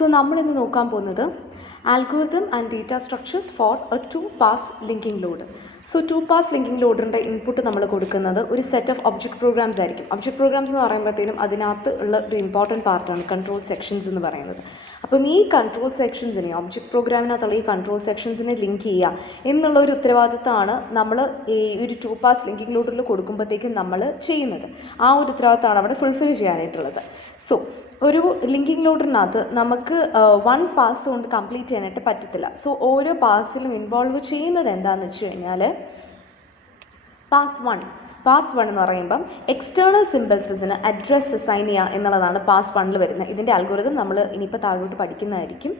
So, നമ്മൾ ഇന്ന് നോക്കാൻ പോകുന്നത് algorithm and data structures for a 2-pass linking loader. So, 2-pass linking loaderൻ്റെ ഇൻപുട്ട് നമ്മൾ കൊടുക്കുന്നത് ഒരു സെറ്റ് ഓഫ് ഒബ്ജക്റ്റ് പ്രോഗ്രാംസ് ആയിരിക്കും. ഒബ്ജക്റ്റ് പ്രോഗ്രാംസ് എന്ന് പറയുമ്പോഴത്തേനും അതിനകത്ത് ഉള്ള ഒരു ഇമ്പോർട്ടൻറ്റ് പാർട്ടാണ് കൺട്രോൾ സെക്ഷൻസ് എന്ന് പറയുന്നത്. അപ്പം ഈ കൺട്രോൾ സെക്ഷൻസിനെ ഒബ്ജക്റ്റ് പ്രോഗ്രാമിനകത്തുള്ള ഈ കൺട്രോൾ സെക്ഷൻസിനെ ലിങ്ക് ചെയ്യുക എന്നുള്ള ഒരു ഉത്തരവാദിത്തമാണ് നമ്മൾ ഈ ഒരു 2-pass ലിങ്കിങ് ലോഡറിൽ കൊടുക്കുമ്പോഴത്തേക്കും നമ്മൾ ചെയ്യുന്നത്. ആ ഒരു ഉത്തരവാദിത്തമാണ് അവിടെ ഫുൾഫിൽ ചെയ്യാനായിട്ടുള്ളത്. സോ ഒരു ലിങ്കിങ് ലോഡറിനകത്ത് നമുക്ക് 1 പാസ് കൊണ്ട് കംപ്ലീറ്റ് ചെയ്യാനായിട്ട് പറ്റത്തില്ല. സോ ഓരോ പാസിലും ഇൻവോൾവ് ചെയ്യുന്നത് എന്താണെന്ന് വെച്ച് കഴിഞ്ഞാൽ പാസ് 1 എന്ന് പറയുമ്പം എക്സ്റ്റേണൽ സിംബൽസിന് അഡ്രസ്സ് അസൈൻ ചെയ്യുക എന്നുള്ളതാണ് പാസ് 1 വരുന്നത്. ഇതിൻ്റെ അൽഗോരിതം നമ്മൾ ഇനിയിപ്പോൾ താഴോട്ട് പഠിക്കുന്നതായിരിക്കും.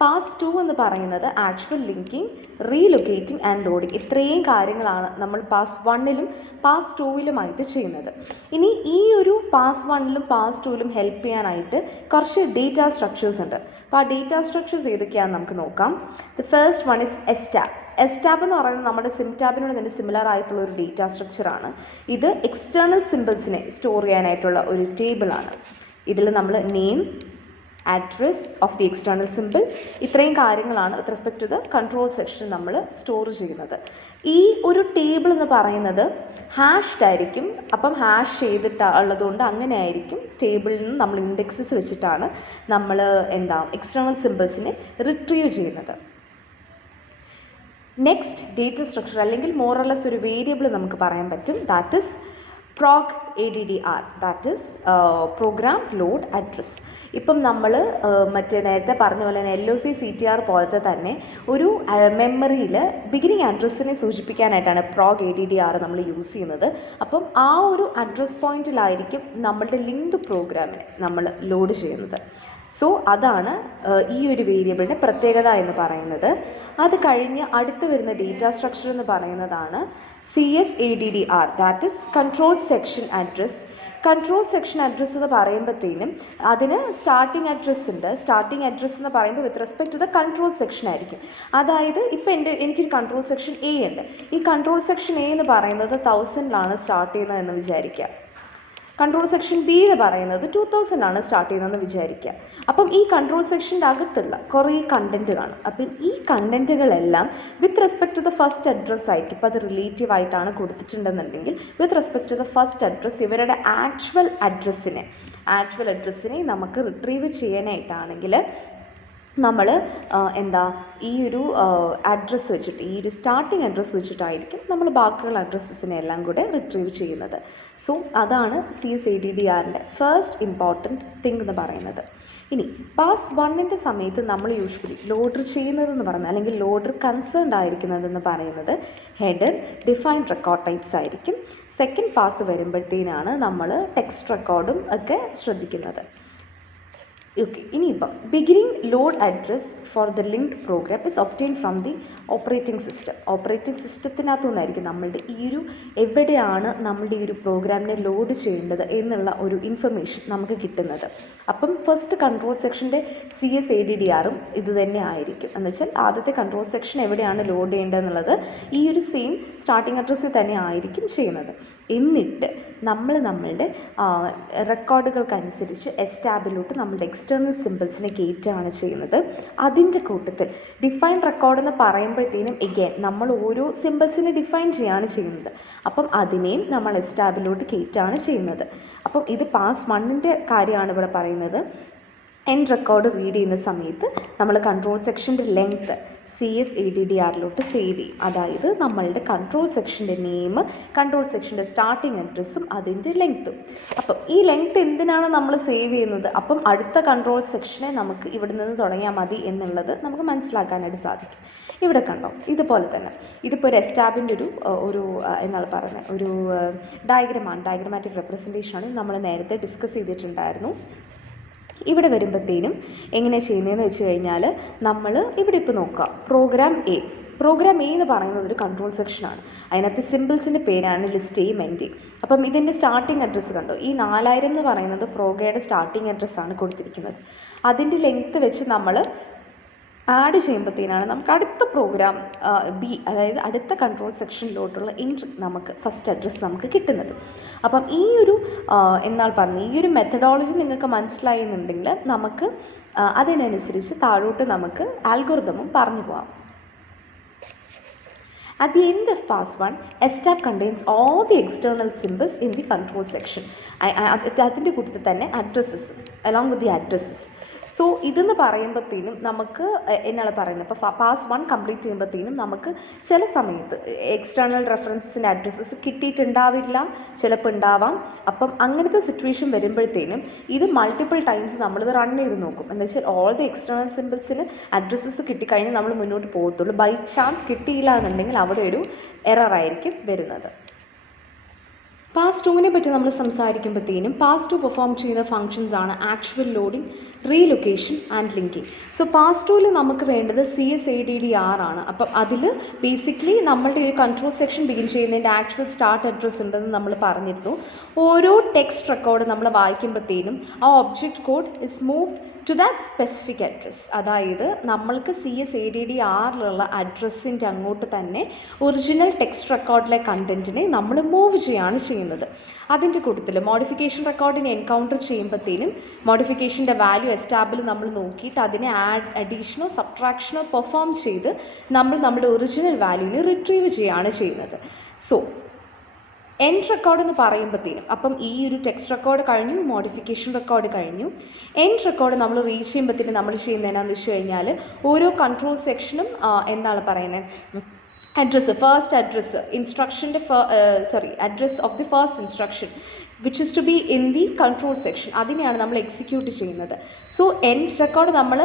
പാസ് 2 എന്ന് പറയുന്നത് ആക്ച്വൽ ലിങ്കിങ്, റീലൊക്കേറ്റിംഗ് ആൻഡ് ലോഡിങ്. ഇത്രയും കാര്യങ്ങളാണ് നമ്മൾ പാസ് 1ലും പാസ് 2ലുമായിട്ട് ചെയ്യുന്നത്. ഇനി ഈ ഒരു പാസ് 1ലും പാസ് 2ലും ഹെൽപ്പ് ചെയ്യാനായിട്ട് കുറച്ച് ഡേറ്റ സ്ട്രക്ചേഴ്സ് ഉണ്ട്. അപ്പോൾ ആ ഡേറ്റ സ്ട്രക്ചേഴ്സ് ഏതൊക്കെയാണെന്ന് നമുക്ക് നോക്കാം. The first one is ESTAB. ESTAB എന്ന് പറയുന്നത് നമ്മുടെ സിംടാബിനോട് തന്നെ സിമിലർ ആയിട്ടുള്ള ഒരു ഡേറ്റ സ്ട്രക്ചറാണ്. ഇത് എക്സ്റ്റേണൽ സിംബൽസിനെ സ്റ്റോർ ചെയ്യാനായിട്ടുള്ള ഒരു ടേബിളാണ്. ഇതിൽ നമ്മൾ name, address of the external symbol, ഇത്രയും കാര്യങ്ങളാണ് with respect to the control section നമ്മൾ സ്റ്റോർ ചെയ്യുന്നത്. ഈ ഒരു ടേബിൾ എന്ന് പറയുന്നത് ഹാഷ്ഡ് ആയിരിക്കും. അപ്പം ഹാഷ് ചെയ്തിട്ടുള്ളതുകൊണ്ട് അങ്ങനെ ആയിരിക്കും ടേബിളിൽ നിന്ന് നമ്മൾ ഇൻഡെക്സസ് വെച്ചിട്ടാണ് നമ്മൾ എക്സ്റ്റേണൽ സിമ്പിൾസിനെ റിട്രീവ് ചെയ്യുന്നത്. നെക്സ്റ്റ് ഡേറ്റ സ്ട്രക്ചർ അല്ലെങ്കിൽ മോറലെസ് ഒരു വേരിയബിൾ നമുക്ക് പറയാൻ പറ്റും. That is prog addr, that is program load address. ഇപ്പം നമ്മൾ മറ്റേ നേരത്തെ പറഞ്ഞ പോലെ തന്നെ LOC CTR പോലത്തെ തന്നെ ഒരു മെമ്മറിയിൽ ബിഗിനിങ് അഡ്രസ്സിനെ സൂചിപ്പിക്കാനായിട്ടാണ് prog addr നമ്മൾ യൂസ് ചെയ്യുന്നത്. അപ്പം ആ ഒരു അഡ്രസ് പോയിന്റിലായിരിക്കും നമ്മളുടെ ലിങ്ക്ഡ് പ്രോഗ്രാമിനെ നമ്മൾ ലോഡ് ചെയ്യുന്നത്. സോ അതാണ് ഈ ഒരു വേരിയബിളിൻ്റെ പ്രത്യേകത എന്ന് പറയുന്നത്. അത് കഴിഞ്ഞ് അടുത്ത് വരുന്ന ഡേറ്റ സ്ട്രക്ചർ എന്ന് പറയുന്നതാണ് CSADDR, that is control section address. Control section address എന്ന് പറയുമ്പോഴത്തേനും അതിന് സ്റ്റാർട്ടിംഗ് അഡ്രസ്സ് ഉണ്ട്. സ്റ്റാർട്ടിംഗ് അഡ്രസ്സ് എന്ന് പറയുമ്പോൾ with respect to the control section ആയിരിക്കും. അതായത് ഇപ്പോൾ എനിക്കൊരു കൺട്രോൾ സെക്ഷൻ A ഉണ്ട്. ഈ കൺട്രോൾ സെക്ഷൻ A എന്ന് പറയുന്നത് 1000ലാണ് സ്റ്റാർട്ട് ചെയ്യുന്നതെന്ന് വിചാരിക്കുക. കൺട്രോൾ സെക്ഷൻ B എന്ന് പറയുന്നത് 2000ലാണ് സ്റ്റാർട്ട് ചെയ്യുന്നതെന്ന് വിചാരിക്കുക. അപ്പം ഈ കൺട്രോൾ സെക്ഷൻ്റെ അകത്തുള്ള കുറേ കണ്ടൻറ്റ് കാണും. അപ്പം ഈ കണ്ടൻറ്റുകളെല്ലാം with respect to the first address ആയിരിക്കും. ഇപ്പോൾ അത് റിലേറ്റീവ് ആയിട്ടാണ് കൊടുത്തിട്ടുണ്ടെന്നുണ്ടെങ്കിൽ with respect to the first address ഇവരുടെ ആക്ച്വൽ അഡ്രസ്സിനെ നമുക്ക് റിട്രീവ് ചെയ്യാനായിട്ടാണെങ്കിൽ നമ്മൾ ഈ ഒരു അഡ്രസ്സ് വെച്ചിട്ട്, ഈ ഒരു സ്റ്റാർട്ടിംഗ് അഡ്രസ്സ് വെച്ചിട്ടായിരിക്കും നമ്മൾ ബാക്കിയുള്ള അഡ്രസ്സസിനെ എല്ലാം കൂടെ റിട്രീവ് ചെയ്യുന്നത്. സോ അതാണ് CSADDRൻ്റെ ഫസ്റ്റ് ഇമ്പോർട്ടൻറ്റ് തിങ് എന്ന് പറയുന്നത്. ഇനി പാസ് 1ൻ്റെ സമയത്ത് നമ്മൾ യൂഷ്വലി ലോഡർ ചെയ്യുന്നതെന്ന് പറയുന്നത് അല്ലെങ്കിൽ ലോഡർ കൺസേൺഡ് ആയിരിക്കുന്നതെന്ന് പറയുന്നത് ഹെഡർ, ഡിഫൈൻഡ് റെക്കോർഡ് ടൈപ്സ് ആയിരിക്കും. സെക്കൻഡ് പാസ് വരുമ്പോഴത്തേനാണ് നമ്മൾ ടെക്സ്റ്റ് റെക്കോർഡും ഒക്കെ ശ്രദ്ധിക്കുന്നത്. ഓക്കെ, ഇനിയിപ്പം beginning load address for the linked program is obtain from the operating system. Operating സിസ്റ്റത്തിനകത്തുനിന്നായിരിക്കും നമ്മളുടെ ഈ ഒരു എവിടെയാണ് നമ്മളുടെ ഈ ഒരു പ്രോഗ്രാമിനെ ലോഡ് ചെയ്യേണ്ടത് എന്നുള്ള ഒരു ഇൻഫർമേഷൻ നമുക്ക് കിട്ടുന്നത്. അപ്പം ഫസ്റ്റ് കൺട്രോൾ സെക്ഷൻ്റെ CSADDRഉം ഇത് തന്നെ ആയിരിക്കും. എന്ന് വെച്ചാൽ ആദ്യത്തെ കൺട്രോൾ സെക്ഷൻ എവിടെയാണ് ലോഡ് ചെയ്യേണ്ടതെന്നുള്ളത് ഈ ഒരു സെയിം സ്റ്റാർട്ടിംഗ് അഡ്രസ്സിൽ തന്നെ ആയിരിക്കും ചെയ്യുന്നത്. എന്നിട്ട് നമ്മളുടെ റെക്കോർഡുകൾക്കനുസരിച്ച് എസ്റ്റാബിലോട്ട് നമ്മളുടെ എക്സ്റ്റേണൽ സിമ്പിൾസിനെ കയറ്റുകയാണ് ചെയ്യുന്നത്. അതിൻ്റെ കൂട്ടത്തിൽ ഡിഫൈൻ റെക്കോർഡ് എന്ന് പറയുമ്പോഴത്തേനും എഗെയിൻ നമ്മൾ ഓരോ സിമ്പിൾസിനെ ഡിഫൈൻ ചെയ്യുകയാണ് ചെയ്യുന്നത്. അപ്പം അതിനെയും നമ്മൾ എസ്റ്റാബിലോട്ട് കയറ്റുകയാണ് ചെയ്യുന്നത്. അപ്പം ഇത് പാസ് 1ൻ്റെ കാര്യമാണ് ഇവിടെ പറയുന്നത്. എൻഡ് റെക്കോർഡ് റീഡ് ചെയ്യുന്ന സമയത്ത് നമ്മൾ കൺട്രോൾ സെക്ഷൻ്റെ ലെങ്ത്ത് CSADDRലോട്ട് സേവ് ചെയ്യും. അതായത് നമ്മളുടെ കൺട്രോൾ സെക്ഷൻ്റെ നെയിം, കൺട്രോൾ സെക്ഷൻ്റെ സ്റ്റാർട്ടിംഗ് അഡ്രസ്സും അതിൻ്റെ ലെങ്ത്തും. അപ്പം ഈ ലെങ്ത്ത് എന്തിനാണ് നമ്മൾ സേവ് ചെയ്യുന്നത്? അപ്പം അടുത്ത കൺട്രോൾ സെക്ഷനെ നമുക്ക് ഇവിടെ നിന്ന് തുടങ്ങിയാൽ മതി എന്നുള്ളത് നമുക്ക് മനസ്സിലാക്കാനായിട്ട് സാധിക്കും. ഇവിടെ കണ്ടോ, ഇതുപോലെ തന്നെ ഇതിപ്പോൾ ഒരു എസ്റ്റാബിൻ്റെ ഒരു എന്താണ് പറയുന്നത്, ഒരു ഡയഗ്രമാറ്റിക് റെപ്രസെൻറ്റേഷനാണ് നമ്മൾ നേരത്തെ ഡിസ്കസ് ചെയ്തിട്ടുണ്ടായിരുന്നു. ഇവിടെ വരുമ്പോഴത്തേനും എങ്ങനെ ചെയ്യുന്നതെന്ന് വെച്ച് കഴിഞ്ഞാൽ നമ്മൾ ഇവിടെ ഇപ്പോൾ നോക്കുക, പ്രോഗ്രാം A എന്ന് പറയുന്നത് ഒരു കൺട്രോൾ സെക്ഷനാണ്. അതിനകത്ത് സിമ്പിൾസിൻ്റെ പേരാണ് ലിസ്റ്റ് A, മെൻറ്റി. അപ്പം ഇതിൻ്റെ സ്റ്റാർട്ടിംഗ് അഡ്രസ്സ് കണ്ടോ, ഈ 4000 എന്ന് പറയുന്നത് പ്രോഗയുടെ സ്റ്റാർട്ടിംഗ് അഡ്രസ്സാണ് കൊടുത്തിരിക്കുന്നത്. അതിൻ്റെ ലെങ്ത്ത് വെച്ച് നമ്മൾ ആഡ് ചെയ്യുമ്പോഴത്തേനാണ് നമുക്ക് അടുത്ത പ്രോഗ്രാം ബി, അതായത് അടുത്ത കൺട്രോൾ സെക്ഷനിലോട്ടുള്ള എൻട്രി നമുക്ക് ഫസ്റ്റ് അഡ്രസ്സ് നമുക്ക് കിട്ടുന്നത്. അപ്പം ഈ ഒരു എന്നാൽ പറഞ്ഞ ഈ ഒരു മെത്തഡോളജി നിങ്ങൾക്ക് മനസ്സിലായി എന്നുണ്ടെങ്കിൽ നമുക്ക് അതിനനുസരിച്ച് താഴോട്ട് നമുക്ക് ആൽഗോരിതമും പറഞ്ഞു പോകാം. At the end of pass 1, STAB contains all the external symbols in the control section. അതിൻ്റെ കൂട്ടത്തിൽ തന്നെ addresses, along with the addresses. So ഇതെന്ന് പറയുമ്പോഴത്തേനും നമുക്ക് എന്നാണ് പറയുന്നത്, ഇപ്പോൾ പാസ് 1 കംപ്ലീറ്റ് ചെയ്യുമ്പോഴത്തേനും നമുക്ക് ചില സമയത്ത് എക്സ്റ്റേണൽ റെഫറൻസിൻ്റെ അഡ്രസ്സസ് കിട്ടിയിട്ടുണ്ടാവില്ല, ചിലപ്പോൾ ഉണ്ടാവാം. അപ്പം അങ്ങനത്തെ സിറ്റുവേഷൻ വരുമ്പോഴത്തേനും ഇത് മൾട്ടിപ്പിൾ ടൈംസ് നമ്മളിത് റൺ ചെയ്ത് നോക്കും. എന്ന് വെച്ചാൽ ഓൾ ദി എക്സ്റ്റേണൽ സിമ്പിൾസിന് അഡ്രസ്സസ് കിട്ടിക്കഴിഞ്ഞാൽ നമ്മൾ മുന്നോട്ട് പോകത്തുള്ളൂ. ബൈ ചാൻസ് കിട്ടിയില്ല എന്നുണ്ടെങ്കിൽ അവിടെ ഒരു എറർ ആയിരിക്കും വരുന്നത്. പാസ് 2നെ പറ്റി നമ്മൾ സംസാരിക്കുമ്പോഴത്തേനും പാസ് 2 പെർഫോം ചെയ്യുന്ന ഫങ്ഷൻസ് ആണ് actual loading, relocation and linking. So pass 2ൽ നമുക്ക് വേണ്ടത് CSADDR ആണ്. അപ്പം അതിൽ ബേസിക്കലി നമ്മളുടെ ഒരു കൺട്രോൾ സെക്ഷൻ ബിഗിൻ ചെയ്യുന്നതിൻ്റെ ആക്ച്വൽ സ്റ്റാർട്ട് അഡ്രസ്സ് ഉണ്ടെന്ന് നമ്മൾ പറഞ്ഞിരുന്നു. ഓരോ ടെക്സ്റ്റ് റെക്കോർഡ് നമ്മൾ വായിക്കുമ്പോഴത്തേനും ആ object code is moved to that specific address. അതായത് നമ്മൾക്ക് CSADDRലുള്ള അഡ്രസ്സിൻ്റെ അങ്ങോട്ട് തന്നെ ഒറിജിനൽ ടെക്സ്റ്റ് റെക്കോർഡിലെ കണ്ടൻറ്റിനെ നമ്മൾ മൂവ് ചെയ്യുകയാണ് ചെയ്യുന്നത്. അതിൻ്റെ കൂട്ടത്തിൽ മോഡിഫിക്കേഷൻ റെക്കോർഡിനെ എൻകൗണ്ടർ ചെയ്യുമ്പോഴത്തേനും മോഡിഫിക്കേഷൻ്റെ വാല്യൂ എസ്റ്റാബിൾ നമ്മൾ നോക്കിയിട്ട് അതിനെ അഡീഷനോ സബ്ട്രാക്ഷനോ പെർഫോം ചെയ്ത് നമ്മൾ നമ്മുടെ ഒറിജിനൽ വാല്യൂവിനെ റിട്രീവ് ചെയ്യുകയാണ് ചെയ്യുന്നത്. സോ എൻഡ് റെക്കോർഡ് എന്ന് പറയുമ്പോഴത്തേനും അപ്പം ഈ ഒരു ടെക്സ്റ്റ് റെക്കോർഡ് കഴിഞ്ഞു, മോഡിഫിക്കേഷൻ റെക്കോർഡ് കഴിഞ്ഞു. എൻഡ് റെക്കോർഡ് നമ്മൾ റീച്ച് ചെയ്യുമ്പോഴത്തേനും നമ്മൾ ചെയ്യുന്നത് എന്താണെന്ന് വെച്ച് കഴിഞ്ഞാൽ ഓരോ കൺട്രോൾ സെക്ഷനും എന്താണ് പറയുന്നത്, അഡ്രസ്സ്, ഫസ്റ്റ് അഡ്രസ്സ് ഇൻസ്ട്രക്ഷൻ്റെ address of the first instruction which is to be in the control section, അതിനെയാണ് നമ്മൾ എക്സിക്യൂട്ട് ചെയ്യുന്നത്. സോ എൻഡ് റെക്കോർഡ് നമ്മൾ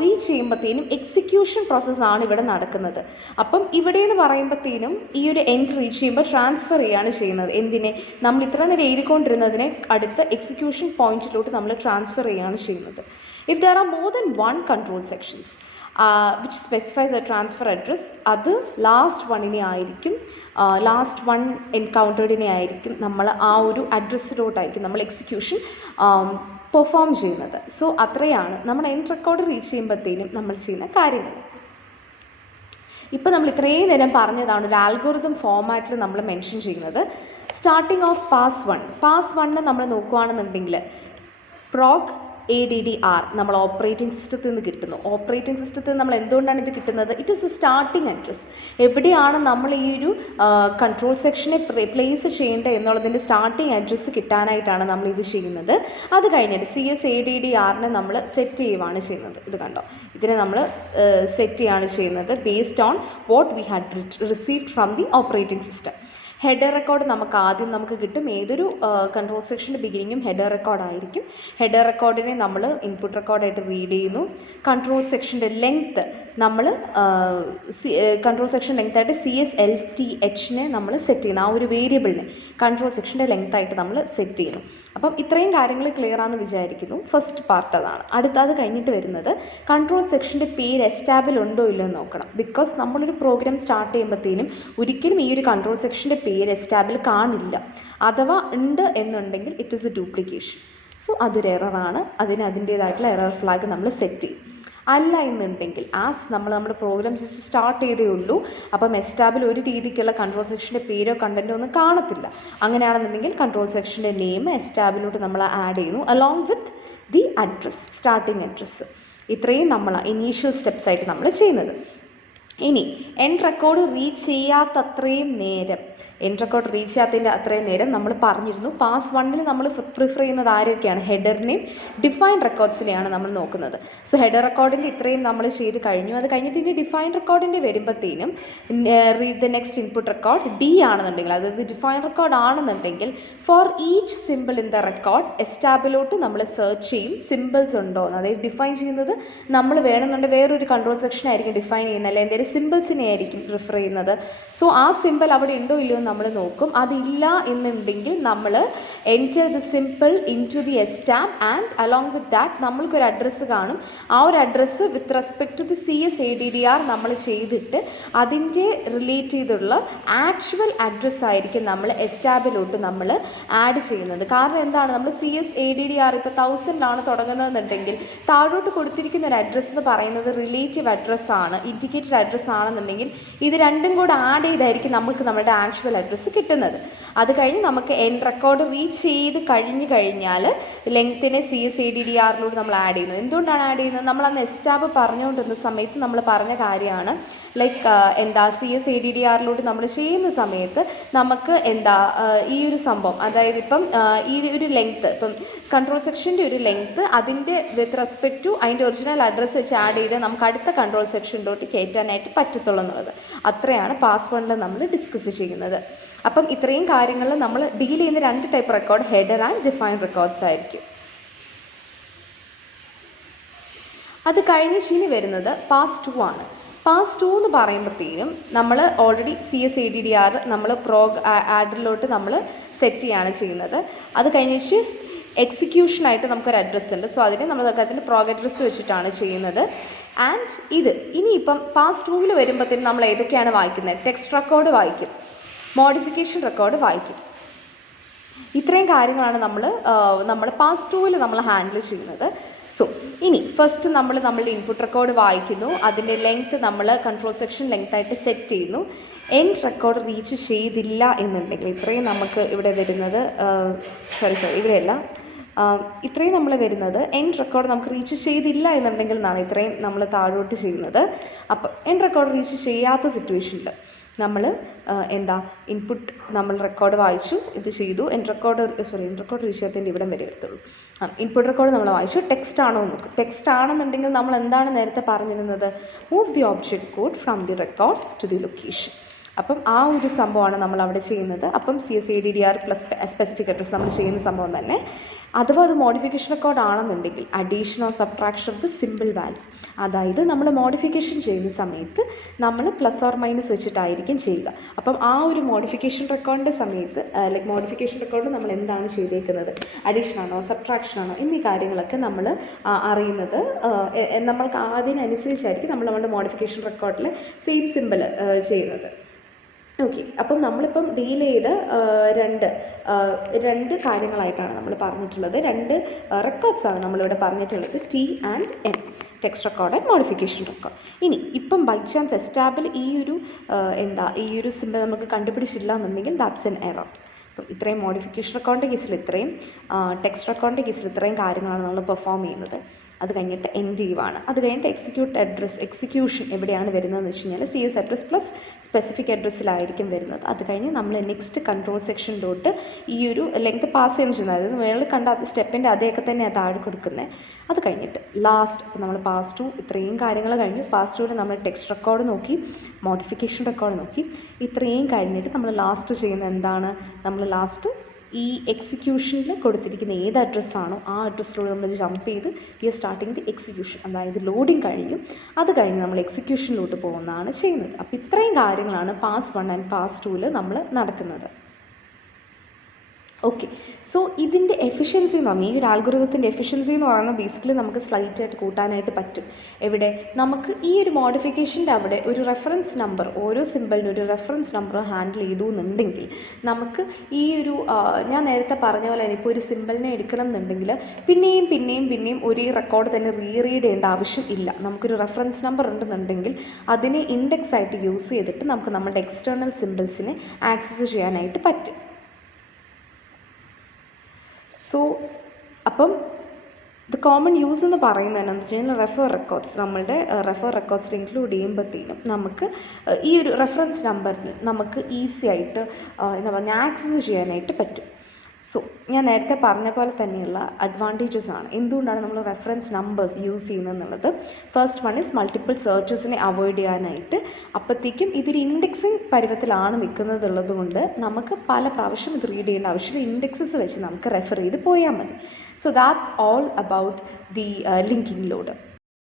റീച്ച് ചെയ്യുമ്പോഴത്തേനും എക്സിക്യൂഷൻ പ്രോസസ്സാണ് ഇവിടെ നടക്കുന്നത്. അപ്പം ഇവിടെ എന്ന് പറയുമ്പോഴത്തേനും ഈ ഒരു എൻഡ് റീച്ച് ചെയ്യുമ്പോൾ ട്രാൻസ്ഫർ ചെയ്യുകയാണ് ചെയ്യുന്നത്. എന്തിനെ, നമ്മൾ ഇത്ര നേരം എഴുതിക്കൊണ്ടിരുന്നതിനെ അടുത്ത എക്സിക്യൂഷൻ പോയിന്റിലോട്ട് നമ്മൾ ട്രാൻസ്ഫർ ചെയ്യുകയാണ് ചെയ്യുന്നത്. If there are more than 1 control sections which specifies a transfer address, അത് ലാസ്റ്റ് വണ്ണിനെ ആയിരിക്കും, ലാസ്റ്റ് വൺ എൻകൗണ്ടേർഡിനെ ആയിരിക്കും നമ്മൾ ആ ഒരു അഡ്രസ്സിലോട്ടായിരിക്കും നമ്മൾ എക്സിക്യൂഷൻ പെർഫോം ചെയ്യുന്നത്. സോ അത്രയാണ് നമ്മൾ എൻഡ് റെക്കോർഡ് റീച്ച് ചെയ്യുമ്പോഴത്തേനും നമ്മൾ ചെയ്യുന്ന കാര്യങ്ങൾ. ഇപ്പോൾ നമ്മൾ ഇത്രയും നേരം പറഞ്ഞതാണ് ഒരു ആൽഗോറിതം ഫോമാറ്റിൽ നമ്മൾ മെൻഷൻ ചെയ്യുന്നത്. സ്റ്റാർട്ടിങ് ഓഫ് പാസ് 1 നമ്മൾ നോക്കുകയാണെന്നുണ്ടെങ്കിൽ പ്രോഗ് ADDR നമ്മൾ ഓപ്പറേറ്റിംഗ് സിസ്റ്റത്തിൽ നിന്ന് കിട്ടുന്നു. ഓപ്പറേറ്റിംഗ് സിസ്റ്റത്തിൽ നമ്മൾ എന്തുകൊണ്ടാണ് ഇത് കിട്ടുന്നത്, it is A starting address. എവിടെയാണ് നമ്മൾ ഈ ഒരു കൺട്രോൾ സെക്ഷനെ പ്ലേസ് ചെയ്യേണ്ടത് എന്നുള്ളതിൻ്റെ സ്റ്റാർട്ടിംഗ് അഡ്രസ്സ് കിട്ടാനായിട്ടാണ് നമ്മൾ ഇത് ചെയ്യുന്നത്. അത് കഴിഞ്ഞിട്ട് CSADDRനെ നമ്മൾ സെറ്റ് ചെയ്യുകയാണ് ചെയ്യുന്നത്. ഇത് കണ്ടോ, ഇതിനെ നമ്മൾ സെറ്റ് ചെയ്യുകയാണ് ചെയ്യുന്നത് based on what we had received from the operating system. Header record നമുക്ക് കിട്ടും. ഏതൊരു കൺട്രോൾ സെക്ഷൻ്റെ ബിഗിനിങ്ങും ഹെഡർ റെക്കോർഡ് ആയിരിക്കും. ഹെഡർ റെക്കോർഡിനെ നമ്മൾ ഇൻപുട്ട് റെക്കോർഡായിട്ട് റീഡ് ചെയ്യുന്നു. കൺട്രോൾ സെക്ഷൻ്റെ ലെങ്ത്ത് നമ്മൾ കൺട്രോൾ സെക്ഷൻ ലെങ്ത്തായിട്ട് CSLTHനെ നമ്മൾ സെറ്റ് ചെയ്യുന്നു. ആ ഒരു വേരിയബിളിനെ കൺട്രോൾ സെക്ഷൻ്റെ ലെങ്ത്തായിട്ട് നമ്മൾ സെറ്റ് ചെയ്യുന്നു. അപ്പം ഇത്രയും കാര്യങ്ങൾ ക്ലിയർ ആണെന്ന് വിചാരിക്കുന്നു. ഫസ്റ്റ് പാർട്ട് അതാണ്. അത് കഴിഞ്ഞിട്ട് വരുന്നത് കൺട്രോൾ സെക്ഷൻ്റെ പേര് എസ്റ്റാബിൾ ഉണ്ടോ ഇല്ലയോ എന്ന് നോക്കണം. ബിക്കോസ് നമ്മളൊരു പ്രോഗ്രാം സ്റ്റാർട്ട് ചെയ്യുമ്പോഴത്തേനും ഒരിക്കലും ഈ ഒരു കൺട്രോൾ സെക്ഷൻ്റെ പേര് എസ്റ്റാബിൾ കാണില്ല. അഥവാ ഉണ്ട് എന്നുണ്ടെങ്കിൽ it is A duplication. So അതൊരു എററാണ്. അതിൻ്റേതായിട്ടുള്ള എറർ ഫ്ലാഗ് നമ്മൾ സെറ്റ് ചെയ്യും. അല്ല എന്നുണ്ടെങ്കിൽ നമ്മുടെ പ്രോഗ്രാം ജസ്റ്റ് സ്റ്റാർട്ട് ചെയ്തേ ഉള്ളൂ, അപ്പം എസ്റ്റാബിൾ ഒരു രീതിക്കുള്ള കൺട്രോൾ സെക്ഷൻ്റെ പേരോ കണ്ടൻറ്റോ ഒന്നും കാണത്തില്ല. അങ്ങനെയാണെന്നുണ്ടെങ്കിൽ കൺട്രോൾ സെക്ഷൻ്റെ നെയിം എസ്റ്റാബിലോട്ട് നമ്മൾ ആഡ് ചെയ്യുന്നു along with the address, starting address. ഇത്രയും നമ്മൾ ഇനീഷ്യൽ സ്റ്റെപ്സ് ആയിട്ട് നമ്മൾ ചെയ്യുന്നത്. ഇനി എൻഡ് റെക്കോർഡ് റീച്ച് ചെയ്യാത്തത്രയും നേരം നമ്മൾ പറഞ്ഞിരുന്നു പാസ് 1 നമ്മൾ പ്രിഫർ ചെയ്യുന്നത് ആരൊക്കെയാണ്, ഹെഡറിനെയും ഡിഫൈൻഡ് റെക്കോർഡ്സിനെയാണ് നമ്മൾ നോക്കുന്നത്. സോ ഹെഡർ റെക്കോർഡിൻ്റെ ഇത്രയും നമ്മൾ ചെയ്ത് കഴിഞ്ഞു. അത് കഴിഞ്ഞിട്ട് ഇനി ഡിഫൈൻഡ് റെക്കോർഡിൻ്റെ വരുമ്പോഴത്തേനും read the next input record D ആണെന്നുണ്ടെങ്കിൽ, അതായത് ഡിഫൈൻഡ് റെക്കോർഡ് ആണെന്നുണ്ടെങ്കിൽ for each symbol in the record എസ്റ്റാബിലോട്ട് നമ്മൾ സെർച്ച് ചെയ്യും സിമ്പിൾസ് ഉണ്ടോ എന്ന്. അതായത് ഡിഫൈൻ ചെയ്യുന്നത് നമ്മൾ വേണമെന്നുണ്ടെങ്കിൽ വേറൊരു കൺട്രോൾ സെക്ഷൻ ആയിരിക്കും ഡിഫൈൻ ചെയ്യുന്നത്, അല്ലെങ്കിൽ സിമ്പിൾസിനെ ആയിരിക്കും പ്രിഫർ ചെയ്യുന്നത്. സോ ആ സിമ്പിൾ അവിടെ ഉണ്ടോ ഇല്ലയോ നമ്മൾ നോക്കും. അതില്ല എന്നുണ്ടെങ്കിൽ നമ്മൾ enter the symbol into the ESTAB and along with that നമ്മൾക്കൊരു അഡ്രസ്സ് കാണും. ആ ഒരു address with respect to the CSADDR നമ്മൾ ചെയ്തിട്ട് അതിൻ്റെ റിലേറ്റ് ചെയ്തുള്ള ആക്ച്വൽ അഡ്രസ്സ് ആയിരിക്കും നമ്മൾ എസ്റ്റാബിലോട്ട് നമ്മൾ ആഡ് ചെയ്യുന്നത്. കാരണം എന്താണ്, നമ്മൾ CSADDR ഇപ്പോൾ 1000 തുടങ്ങുന്നതെന്നുണ്ടെങ്കിൽ താഴോട്ട് കൊടുത്തിരിക്കുന്ന ഒരു അഡ്രസ്സ് എന്ന് പറയുന്നത് റിലേറ്റീവ് അഡ്രസ്സാണ്, ഇൻഡിക്കേറ്റഡ് അഡ്രസ്സ് ആണെന്നുണ്ടെങ്കിൽ ഇത് രണ്ടും കൂടെ ആഡ് ചെയ്തായിരിക്കും നമുക്ക് നമ്മുടെ ആക്ച്വൽ അഡ്രസ്സ് കിട്ടുന്നത്. അത് കഴിഞ്ഞ് നമുക്ക് എൻഡ് റെക്കോർഡ് റീച്ച് ചെയ്ത് കഴിഞ്ഞാൽ ലെങ്ത്തിനെ CSADDRയിലൂടെ നമ്മൾ ആഡ് ചെയ്യുന്നു. എന്തുകൊണ്ടാണ് ആഡ് ചെയ്യുന്നത്? നമ്മൾ അന്ന് എസ്റ്റാബ് പറഞ്ഞുകൊണ്ടിരുന്ന സമയത്ത് നമ്മൾ പറഞ്ഞ കാര്യമാണ്. ലൈക്ക് CSADDRയിലൂടെ നമ്മൾ ചെയ്യുന്ന സമയത്ത് നമുക്ക് ഈ ഒരു സംഭവം, അതായത് ഇപ്പം ഈ ഒരു ലെങ്ത്ത്, ഇപ്പം കൺട്രോൾ സെക്ഷൻ്റെ ഒരു ലെങ്ത്ത് അതിൻ്റെ വിത്ത് റെസ്പെക്ട് ടു അതിൻ്റെ ഒറിജിനൽ അഡ്രസ്സ് വെച്ച് ആഡ് ചെയ്ത് നമുക്ക് അടുത്ത കൺട്രോൾ സെക്ഷനിലോട്ട് കയറ്റാനായിട്ട് പറ്റത്തുള്ളൂ എന്നുള്ളത്. അത്രയാണ് പാസ് 1 നമ്മൾ ഡിസ്കസ് ചെയ്യുന്നത്. അപ്പം ഇത്രയും കാര്യങ്ങൾ നമ്മൾ ഡീൽ ചെയ്യുന്ന 2 type record, header and defined records ആയിരിക്കും. അത് കഴിഞ്ഞ് ശനി വരുന്നത് പാസ് 2 ആണ്. പാസ് 2 എന്ന് പറയുമ്പോഴത്തേനും നമ്മൾ ഓൾറെഡി CSADDR നമ്മൾ ആഡിലോട്ട് നമ്മൾ സെറ്റ് ചെയ്യാണ് ചെയ്യുന്നത്. അത് കഴിഞ്ഞിട്ട് എക്സിക്യൂഷനായിട്ട് നമുക്കൊരു അഡ്രസ്സ് ഉണ്ട്. സോ അതിന് നമ്മൾ അതിൻ്റെ പ്രോഗ് അഡ്രസ്സ് വെച്ചിട്ടാണ് ചെയ്യുന്നത്. ആൻഡ് ഇനിയിപ്പം പാസ് 2 വരുമ്പോഴത്തേനും നമ്മൾ ഏതൊക്കെയാണ് വായിക്കുന്നത്? ടെക്സ്റ്റ് റെക്കോർഡ് വായിക്കും, മോഡിഫിക്കേഷൻ റെക്കോർഡ് വായിക്കും. ഇത്രയും കാര്യങ്ങളാണ് നമ്മൾ പാസ് 2 നമ്മൾ ഹാൻഡിൽ ചെയ്യുന്നത്. സോ ഇനി ഫസ്റ്റ് നമ്മളുടെ ഇൻപുട്ട് റെക്കോർഡ് വായിക്കുന്നു, അതിൻ്റെ ലെങ്ത്ത് നമ്മൾ കൺട്രോൾ സെക്ഷൻ ലെങ്ത്തായിട്ട് സെറ്റ് ചെയ്യുന്നു. എൻഡ് റെക്കോർഡ് റീച്ച് ചെയ്തില്ല എന്നുണ്ടെങ്കിൽ ഇത്രയും നമുക്ക് ഇവിടെ വരുന്നത് ഇവിടെയല്ല, ഇത്രയും നമ്മൾ വരുന്നത് എൻഡ് റെക്കോർഡ് നമുക്ക് റീച്ച് ചെയ്തില്ല എന്നുണ്ടെങ്കിൽ എന്നാണ് ഇത്രയും നമ്മൾ താഴോട്ട് ചെയ്യുന്നത്. അപ്പം എൻഡ് റെക്കോർഡ് റീച്ച് ചെയ്യാത്ത സിറ്റുവേഷനിൽ നമ്മൾ ഇൻപുട്ട് നമ്മൾ റെക്കോർഡ് വായിച്ചു, ഇത് ചെയ്തു, എൻഡ് റെക്കോർഡ് റീച്ച് ചെയ്യാത്തതിൻ്റെ ഇവിടം വരെ എടുത്തുള്ളൂ. ഇൻപുട്ട് റെക്കോർഡ് നമ്മൾ വായിച്ചു, ടെക്സ്റ്റ് ആണോ എന്ന് നോക്കും. ടെക്സ്റ്റ് ആണെന്നുണ്ടെങ്കിൽ നമ്മൾ എന്താണ് നേരത്തെ പറഞ്ഞിരുന്നത്? Move the object code from the record to the location. അപ്പം ആ ഒരു സംഭവമാണ് നമ്മൾ അവിടെ ചെയ്യുന്നത്. അപ്പം CSADDR പ്ലസ് സ്പെസിഫിക് അഡ്രസ് നമ്മൾ ചെയ്യുന്ന സംഭവം തന്നെ. അഥവാ അത് മോഡിഫിക്കേഷൻ റെക്കോർഡ് ആണെന്നുണ്ടെങ്കിൽ addition or subtraction of the symbol value, അതായത് നമ്മൾ മോഡിഫിക്കേഷൻ ചെയ്യുന്ന സമയത്ത് നമ്മൾ പ്ലസ് ഓർ മൈനസ് വെച്ചിട്ടായിരിക്കും ചെയ്യുക. അപ്പം ആ ഒരു മോഡിഫിക്കേഷൻ റെക്കോർഡിൻ്റെ സമയത്ത് മോഡിഫിക്കേഷൻ റെക്കോർഡ് നമ്മൾ എന്താണ് ചെയ്തേക്കുന്നത്, അഡീഷൻ ആണോ സബ്ട്രാക്ഷൻ ആണോ എന്നീ കാര്യങ്ങളൊക്കെ നമ്മൾ അറിയുന്നത് നമ്മൾക്ക് അതിനനുസരിച്ചായിരിക്കും നമ്മൾ നമ്മുടെ മോഡിഫിക്കേഷൻ റെക്കോർഡിൽ സെയിം സിമ്പിൾ ചെയ്യുന്നത്. ഓക്കെ, അപ്പം നമ്മളിപ്പം ഡീൽ ചെയ്ത് രണ്ട് കാര്യങ്ങളായിട്ടാണ് നമ്മൾ പറഞ്ഞിട്ടുള്ളത്. 2 റെക്കോർഡ്സാണ് നമ്മളിവിടെ പറഞ്ഞിട്ടുള്ളത്, T and N, text record and modification record. ഇപ്പം ബൈ ചാൻസ് എസ്റ്റാബിൾ ഈ ഒരു സിമ്പിൾ നമുക്ക് കണ്ടുപിടിച്ചില്ല എന്നുണ്ടെങ്കിൽ ദാറ്റ്സ് എൻ എറർ. അപ്പം ഇത്രയും മോഡിഫിക്കേഷൻ റെക്കോർഡിൻ്റെ കേസിൽ ഇത്രയും, ടെക്സ്റ്റ് റെക്കോർഡിൻ്റെ കേസിൽ ഇത്രയും കാര്യങ്ങളാണ് നമ്മൾ പെർഫോം ചെയ്യുന്നത്. അത് കഴിഞ്ഞിട്ട് എൻഡീവ് ആണ്. അത് കഴിഞ്ഞിട്ട് എക്സിക്യൂഷൻ എവിടെയാണ് വരുന്നതെന്ന് വെച്ച് കഴിഞ്ഞാൽ CS അഡ്രസ് പ്ലസ് സ്പെസിഫിക് അഡ്രസ്സിലായിരിക്കും വരുന്നത്. അത് കഴിഞ്ഞ് നമ്മൾ നെക്സ്റ്റ് കൺട്രോൾ സെക്ഷനിലോട്ട് ഈ ഒരു ലെങ്ത് പാസ് ചെയ്യുന്നത്, അതായത് മേളിൽ കണ്ട സ്റ്റെപ്പിൻ്റെ അതേയൊക്കെ തന്നെ താഴെ കൊടുക്കുന്നത്. അത് കഴിഞ്ഞിട്ട് ലാസ്റ്റ് ഇപ്പോൾ നമ്മൾ പാസ് 2 ഇത്രയും കാര്യങ്ങൾ കഴിഞ്ഞു. പാസ് 2 നമ്മൾ ടെക്സ്റ്റ് റെക്കോർഡ് നോക്കി, മോഡിഫിക്കേഷൻ റെക്കോർഡ് നോക്കി. ഇത്രയും കഴിഞ്ഞിട്ട് നമ്മൾ ലാസ്റ്റ് ചെയ്യുന്നത് എന്താണ്? നമ്മൾ ലാസ്റ്റ് ഈ എക്സിക്യൂഷനിൽ കൊടുത്തിരിക്കുന്ന ഏത് അഡ്രസ്സാണോ ആ അഡ്രസ്സിലൂടെ നമ്മൾ ജമ്പ് ചെയ്ത് we are starting the execution, അതായത് ലോഡിങ് കഴിഞ്ഞു. അത് കഴിഞ്ഞ് നമ്മൾ എക്സിക്യൂഷനിലോട്ട് പോകുന്നതാണ് ചെയ്യുന്നത്. അപ്പോൾ ഇത്രയും കാര്യങ്ങളാണ് പാസ് 1 ആൻഡ് പാസ് 2 നമ്മൾ നടക്കുന്നത്. ഓക്കെ, സോ ഇതിൻ്റെ എഫിഷ്യൻസി എന്ന് പറഞ്ഞാൽ ഈ ഒരു ആൽഗോരിതത്തിൻ്റെ എഫിഷ്യൻസി എന്ന് പറയുന്നത് ബേസിക്കലി നമുക്ക് സ്ലൈറ്റായിട്ട് കൂട്ടാനായിട്ട് പറ്റും. എവിടെ നമുക്ക് ഈ ഒരു മോഡിഫിക്കേഷൻ്റെ അവിടെ ഒരു റെഫറൻസ് നമ്പർ, ഓരോ സിമ്പിളിനും ഒരു റെഫറൻസ് നമ്പർ ഹാൻഡിൽ ചെയ്തു എന്നുണ്ടെങ്കിൽ നമുക്ക് ഈ ഒരു ഞാൻ നേരത്തെ പറഞ്ഞ പോലെ ഇപ്പോൾ ഒരു സിമ്പിളിനെ എടുക്കണം എന്നുണ്ടെങ്കിൽ പിന്നെയും ഒരേ റെക്കോർഡ് തന്നെ റീഡ് ചെയ്യേണ്ട ആവശ്യം ഇല്ല. നമുക്കൊരു റെഫറൻസ് നമ്പർ ഉണ്ടെന്നുണ്ടെങ്കിൽ അതിനെ ഇൻഡെക്സ് ആയിട്ട് യൂസ് ചെയ്തിട്ട് നമുക്ക് നമ്മുടെ എക്സ്റ്റേണൽ സിമ്പിൾസിനെ ആക്സസ് ചെയ്യാനായിട്ട് പറ്റും. സോ അപ്പം ദ കോമൺ യൂസ് എന്ന് പറയുന്നത് എന്താണെന്ന് വെച്ച് കഴിഞ്ഞാൽ നമ്മളുടെ റെഫർ റെക്കോർഡ്സിൽ ഇൻക്ലൂഡ് ചെയ്യുമ്പോഴത്തേനും നമുക്ക് ഈ ഒരു റെഫറൻസ് നമ്പറിൽ നമുക്ക് ഈസി ആയിട്ട് ആക്സസ് ചെയ്യാനായിട്ട് പറ്റും. സോ ഞാൻ നേരത്തെ പറഞ്ഞ പോലെ തന്നെയുള്ള അഡ്വാൻറ്റേജസ് ആണ് എന്തുകൊണ്ടാണ് നമ്മൾ റെഫറൻസ് നമ്പേഴ്സ് യൂസ് ചെയ്യുന്നത് എന്നുള്ളത്. ഫസ്റ്റ് വൺ ഈസ് മൾട്ടിപ്പിൾ സെർച്ചസിനെ അവോയ്ഡ് ചെയ്യാനായിട്ട്. അപ്പോഴത്തേക്കും ഇതൊരു ഇൻഡെക്സിങ് പരുവത്തിലാണ് നിൽക്കുന്നതുള്ളത് കൊണ്ട് നമുക്ക് പല പ്രാവശ്യം ഇത് റീഡ് ചെയ്യേണ്ട ആവശ്യമില്ല. ഇൻഡെക്സസ് വെച്ച് നമുക്ക് റെഫർ ചെയ്ത് പോയാൽ മതി. So that's all about the linking load.